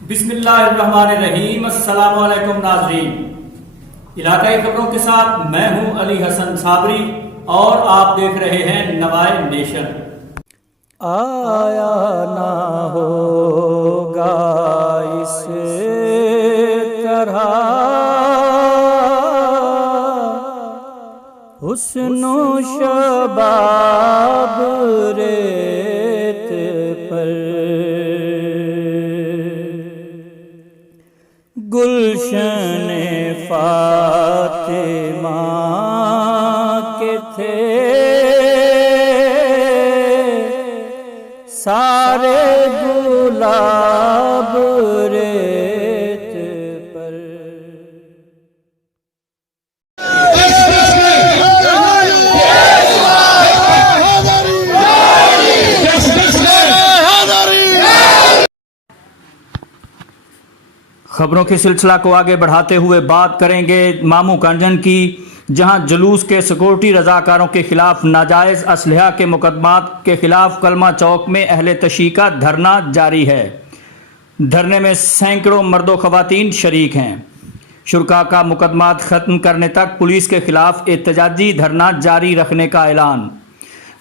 بسم اللہ الرحمن الرحیم۔ السلام علیکم ناظرین، علاقائی خبروں کے ساتھ میں ہوں علی حسن صابری اور آپ دیکھ رہے ہیں نوائے نیشن۔ آیا نہ ہوگا اس طرح حسن و شباب ریت پر، گلشن فاطمہ کے تھے سارے گلاب ریت پر۔ خبروں کے سلسلہ کو آگے بڑھاتے ہوئے بات کریں گے مامو کنجن کی، جہاں جلوس کے سیکورٹی رضاکاروں کے خلاف ناجائز اسلحہ کے مقدمات کے خلاف کلمہ چوک میں اہل تشیع کا دھرنا جاری ہے۔ دھرنے میں سینکڑوں مرد و خواتین شریک ہیں۔ شرکاء کا مقدمات ختم کرنے تک پولیس کے خلاف احتجاجی دھرنا جاری رکھنے کا اعلان۔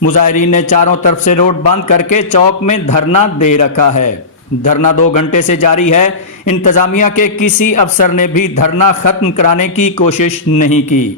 مظاہرین نے چاروں طرف سے روڈ بند کر کے چوک میں دھرنا دے رکھا ہے۔ دھرنا 2 گھنٹے سے جاری ہے۔ انتظامیہ کے کسی افسر نے بھی دھرنا ختم کرانے کی کوشش نہیں کی۔